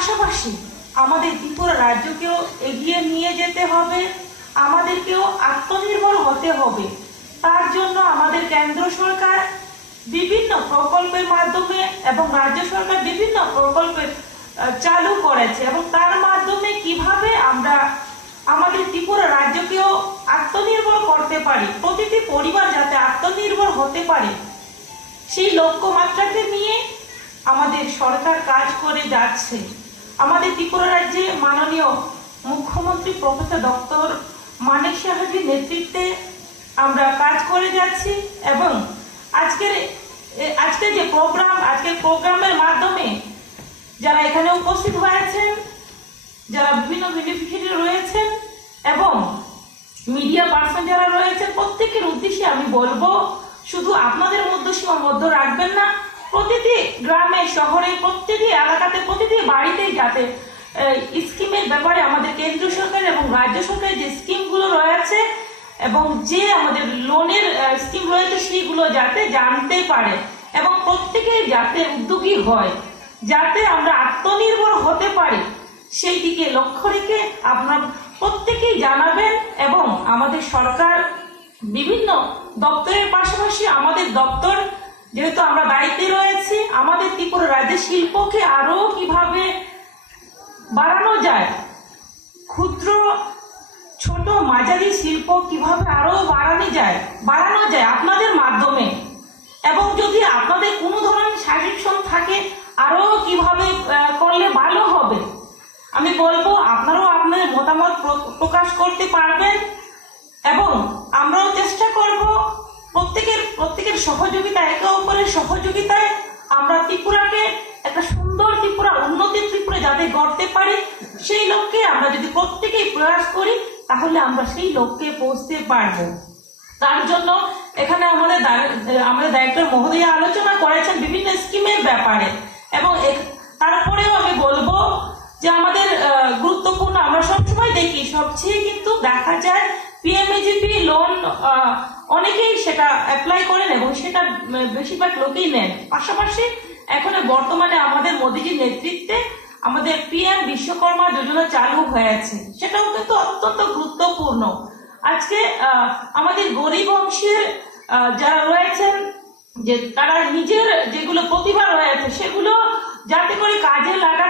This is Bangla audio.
পাশাপাশি আমাদের ত্রিপুরা রাজ্যকেও এগিয়ে নিয়ে যেতে হবে, আমাদেরকেও আত্মনির্ভর হতে হবে। তার জন্য আমাদের কেন্দ্র সরকার বিভিন্ন প্রকল্পের মাধ্যমে এবং রাজ্য সরকার বিভিন্ন প্রকল্পের চালু করেছে, এবং তার মাধ্যমে কিভাবে আমরা আমাদের ত্রিপুরা রাজ্যকেও আত্মনির্ভর করতে পারি, প্রতিটি পরিবার যাতে আত্মনির্ভর হতে পারে, সেই লক্ষ্যমাত্রাকে নিয়ে আমাদের সরকার কাজ করে যাচ্ছে। আমাদের ত্রিপুরা রাজ্যে মাননীয় মুখ্যমন্ত্রী প্রফেসর ডক্টর মানিক সাহাজির নেতৃত্বে আমরা কাজ করে যাচ্ছি, এবং আজকের যে প্রোগ্রামের মাধ্যমে যারা এখানে উপস্থিত হয়েছেন, যারা বিভিন্ন বেনিফিশিয়ারি রয়েছেন এবং মিডিয়া পার্সন যারা রয়েছেন, প্রত্যেকের উদ্দেশ্যে আমি বলবো, শুধু আপনাদের মধ্যে সীমাবদ্ধ রাখবেন না, প্রতিটি গ্রামে শহরে প্রতিটি এলাকাতে প্রতিটি বাড়িতে যাতে স্কিমের ব্যাপারে আমাদের কেন্দ্রীয় সরকার এবং রাজ্য সরকারের যে স্কিমগুলো রয়েছে এবং যে আমাদের লোনের স্কিম রয়েছে সেইগুলো যাতে জানতে পারে এবং প্রত্যেকেই যাতে উদ্যোগী হয়, যাতে আমরা আত্মনির্ভর হতে পারি, সেই দিকে লক্ষ্য রেখে আপনারা প্রত্যেকেই জানাবেন। এবং আমাদের সরকার বিভিন্ন দপ্তরের পাশাপাশি আমাদের দপ্তর, যেহেতু আমরা দায়িত্বে রয়েছি, আমাদের ত্রিপুরা রাজ্যের শিল্পকে আরো কিভাবে বাড়ানো যায়, ক্ষুদ্র ছোট মাঝারি শিল্প কিভাবে আরো বাড়ানো যায় আপনাদের মাধ্যমে, এবং যদি আপনাদের কোনো ধরনের সাজেশন থাকে আরো কিভাবে করলে ভালো হবে, আমি বলবো আপনারাও আপনাদের মতামত প্রকাশ করতে পারবেন। এবং আমরাও চেষ্টা করব প্রত্যেকের সহযোগিতা, একে অপরের সহযোগিতায় আমরা ত্রিপুরাকে একটা সুন্দর ত্রিপুরা, উন্নতির ত্রিপুরা যাতে গড়তে পারি, সেই লক্ষ্যে আমরা যদি প্রত্যেকেই প্রয়াস করি তাহলে আমরা সেই লক্ষ্যে পৌঁছতে পারবো। তার জন্য এখানে আমাদের ডাইরেক্টর মহোদয় আলোচনা করেছেন বিভিন্ন স্কিমের ব্যাপারে, এবং তারপরেও আমি বলবো যে আমাদের গুরুত্বপূর্ণ, আমরা সবসময় দেখি সবচেয়ে কিন্তু দেখা যায় পিএমএজিপি লোন অনেকেই সেটা অ্যাপ্লাই করেন এবং সেটা বেশিরভাগ লোকেই নেন। পাশাপাশি এখন বর্তমানে আমাদের মোদীজির নেতৃত্বে আমাদের পিএম বিশ্বকর্মা যোজনা চালু হয়েছে, সেটাও কিন্তু অত্যন্ত গুরুত্বপূর্ণ। আজকে আমাদের গরিব অংশের যারা রয়েছেন, যে তারা নিজের যেগুলো প্রতিভা রয়েছে সেগুলো যাতে করে কাজে লাগা